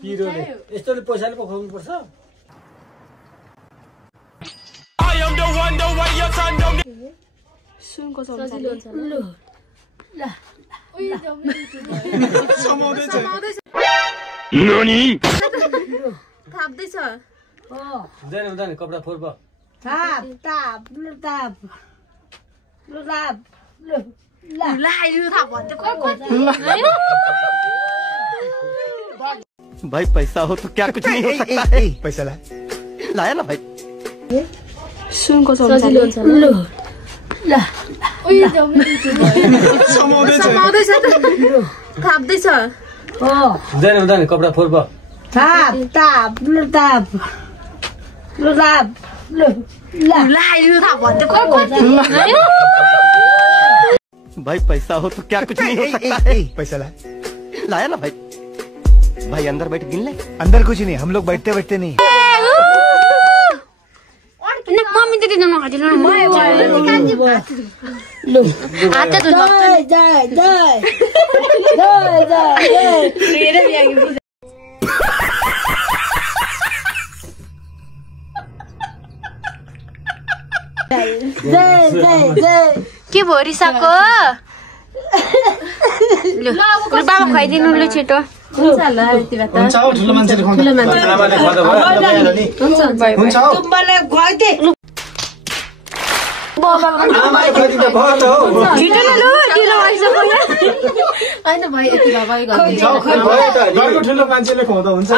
पिरोले यस्तोले पैसाले पकाउनु पर्छ। सुनको सजिलो हुन्छ ल ल ननी थाप्दै छ हुँदैन कपडा फोर भयो। थाप थाप लु थाप लु थाप लु ल लु थाप भन्छ भाई पैसा हो तो क्या कुछ नहीं हो सकता है। पैसा लाया ना भाई। सुनको सजिलो हुन्छ ल ल थाप्दै छ हुँदैन कपडा फोर भयो। थाप थाप लु थाप लु थाप लु ल लु थाप भन्छ भाई पैसा हो तो क्या कुछ नहीं हो सकता है। पैसा लाया ना भाई। भाई अंदर बैठ गिन ले। अंदर कुछ नहीं, हम लोग बैठते बैठते नहीं। मम्मी दिदी न नखादिनु न म लु हात त जय जय जय जय जय लिएर ब्याग जय जय जय के भयो रिसाको लु बाबा खुवाइदिनु लु छिटो हुन्छ ल यति बेला हुन्छ हौ, ठुलो मान्छेले खुवाउँदा। ठुलो मान्छे आमाले खाँदा भयो। हुन्छ बाइ बाइ हुन्छ हौ। तुम्बाले खुवाइदे आमाले खाइदिँदा भयो त हो। छिटो न लु ढिलो भइसक्यो हैन भाइ यति भए हुन्छ हौ, खै भयो त। घरको ठुलो मान्छेले खुवाउँदा हुन्छ।